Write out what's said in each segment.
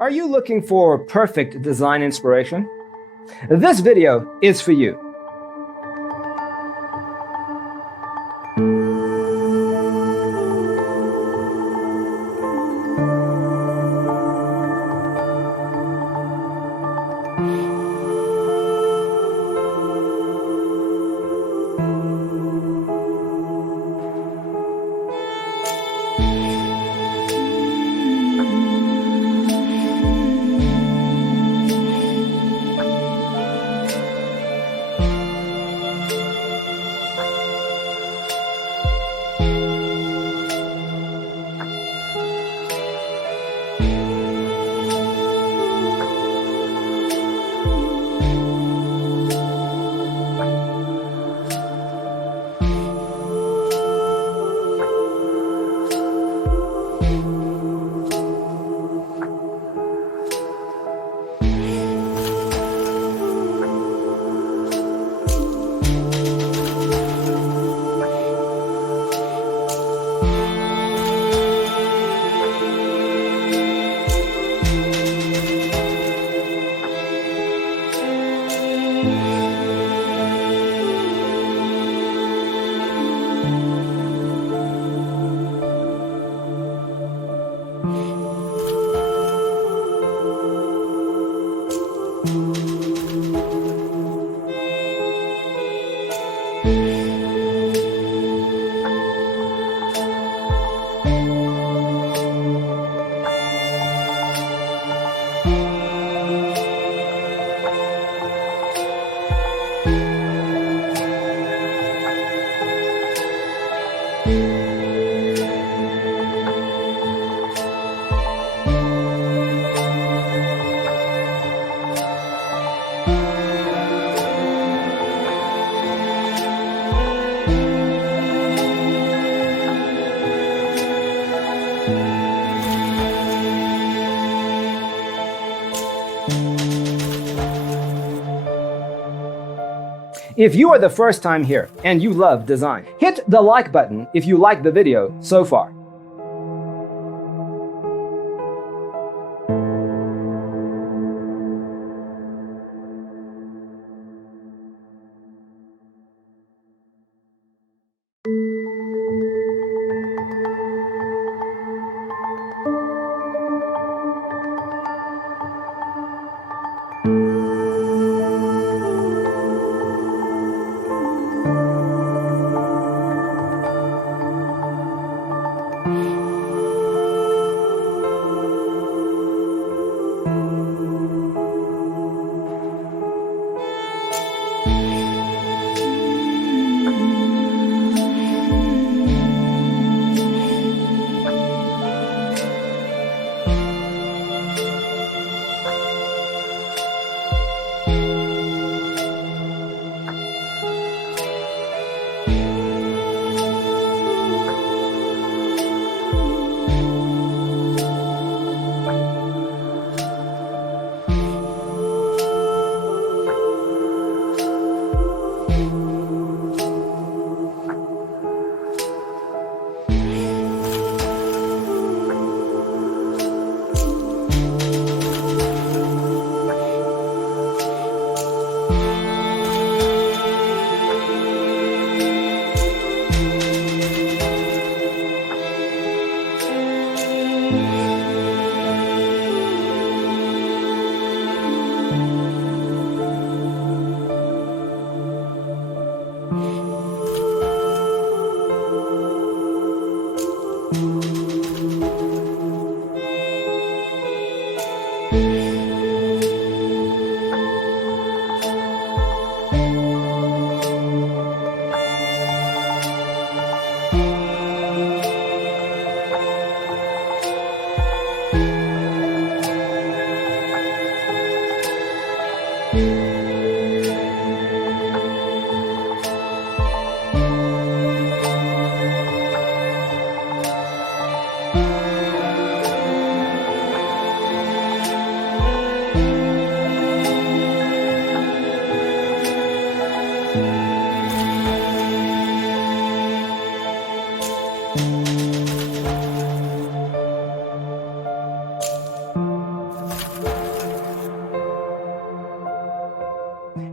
Are you looking for perfect design inspiration? This video is for you. If you are the first time here and you love design, hit the like button if you like the video so far.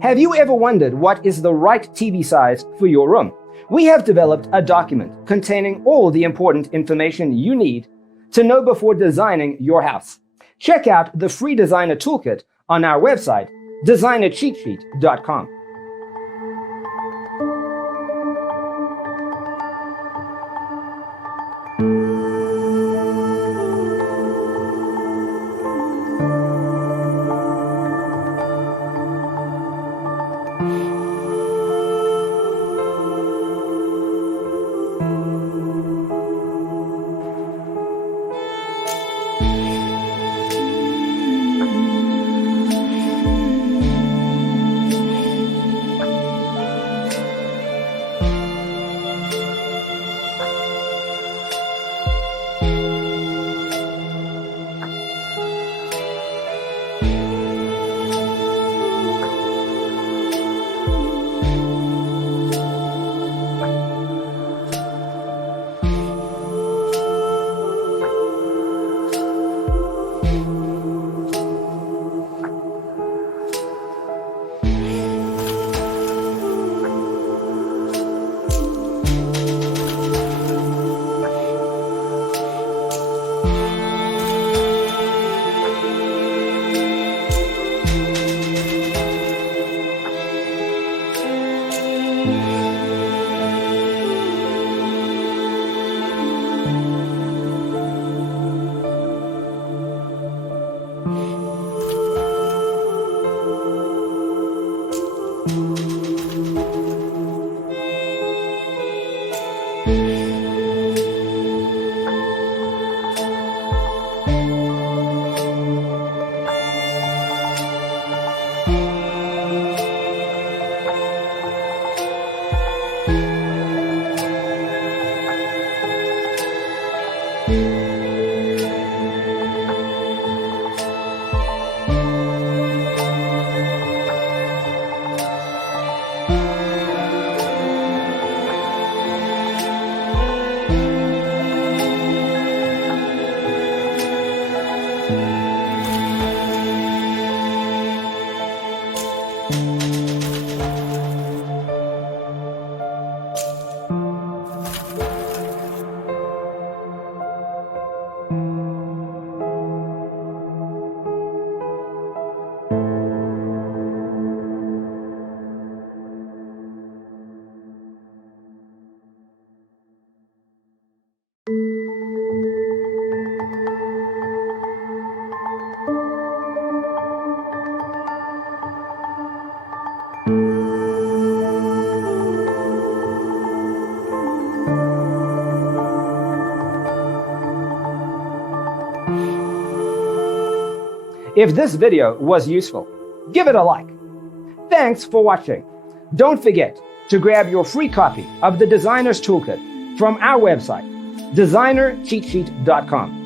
Have you ever wondered what is the right TV size for your room? We have developed a document containing all the important information you need to know before designing your house. Check out the free designer toolkit on our website, designercheatsheet.com. If this video was useful, give it a like. Thanks for watching. Don't forget to grab your free copy of the Designer's Toolkit from our website, designercheatsheet.com.